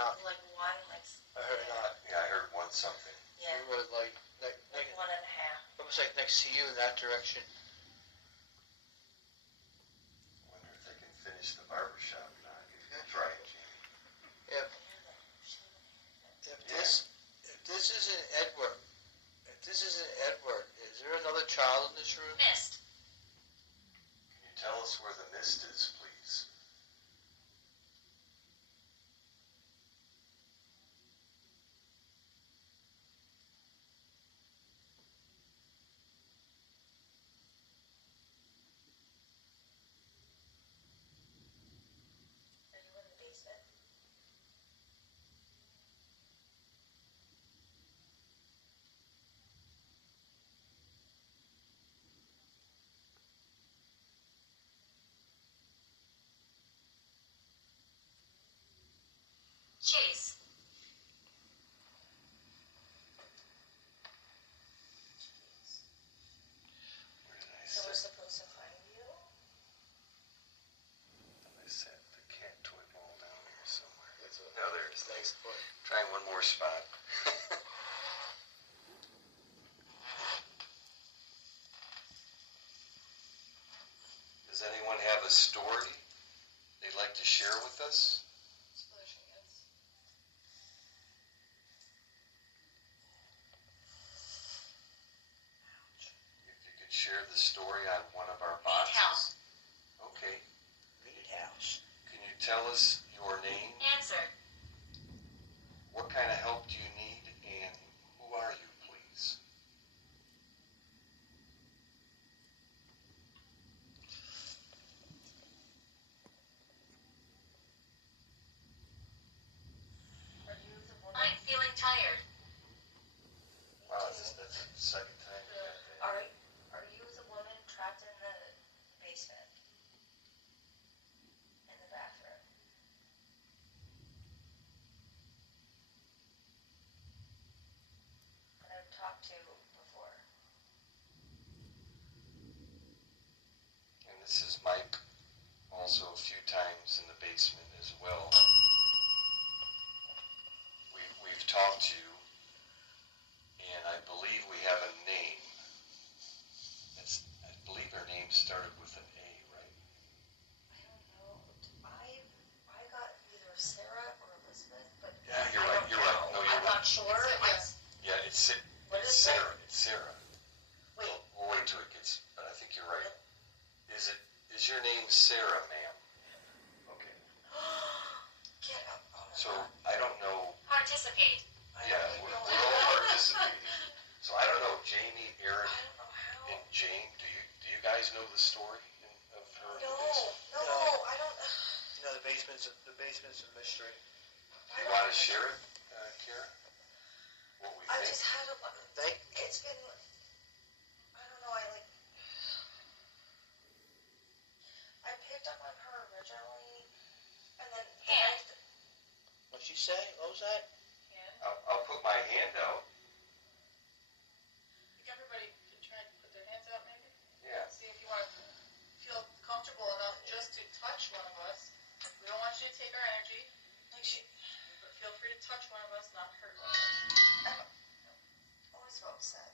not. Like one, like. I heard not. Yeah, I heard one something. Yeah. It was like 1.5. almost like next to you in that direction. Wonder if they can finish the barbershop now. Try it, Jamie. If this isn't Edward, is there another child in this room? Mist. Can you tell us where the mist is, please? Are you in the basement? Chase. Where did I So we're set? supposed to find you? I set the cat toy ball down here somewhere. No, Oh, there it is. Thanks. Trying one more spot. Does anyone have a story they'd like to share with us? Splashing heads. If you could share the story on one of our Meat boxes. house. Okay. Meat house. Can you tell us your name? Answer. What kind of help do you need? And who are you, please? Are you the woman? I'm feeling tired. Wow, that's the second time you got that. Are you the woman trapped in the basement? In the bathroom? That I've talked to before. And this is Mike, also a few times in the basement as well. We've talked to you, and I believe we have a name. I believe her name started with an A, right? I don't know. I got either Sarah or Elizabeth, but Yeah, you're right. You're right. No, you're I'm right. not sure. Yeah, it's What is Sarah. It's Sarah. Wait. We'll wait till it gets. But I think you're right. Is your name Sarah, ma'am? Okay. Get up. Oh my So God. I don't know. Participate. Yeah, we're all participating. So I don't know, Jamie, Aaron, I don't know how. and Jane. Do you guys know the story of her? in the basement? No, I don't. You know, the basement's a mystery. Do you want to share it, Kara? What we I think? just had a. It's been. I don't know. I picked up on her originally, and then. What'd she say? What was that? I'll put my hand out. I think everybody can try to put their hands out maybe. Yeah. See if you want to feel comfortable enough just to touch one of us. We don't want you to take our energy. But feel free to touch one of us, not hurt one of us. I'm always so upset.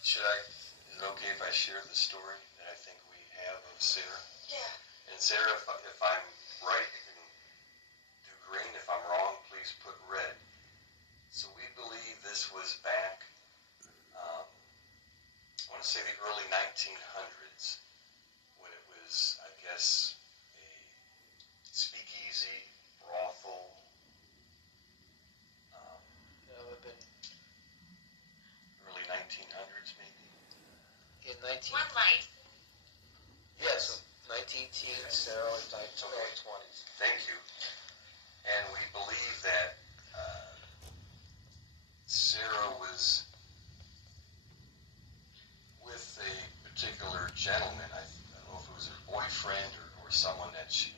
Is it okay if I share the story that I think we have of Sarah? Yeah. And Sarah, if I'm right, you can do green. If I'm wrong, please put red. So we believe this was back, I want to say the early 1900s, when it was, I guess, a speakeasy, brothel. That would have been Early 1900s, maybe. in 19. One light. Yes, 19 teens, early 20s. Thank you. And we believe that Sarah was with a particular gentleman. I don't know if it was her boyfriend or someone that she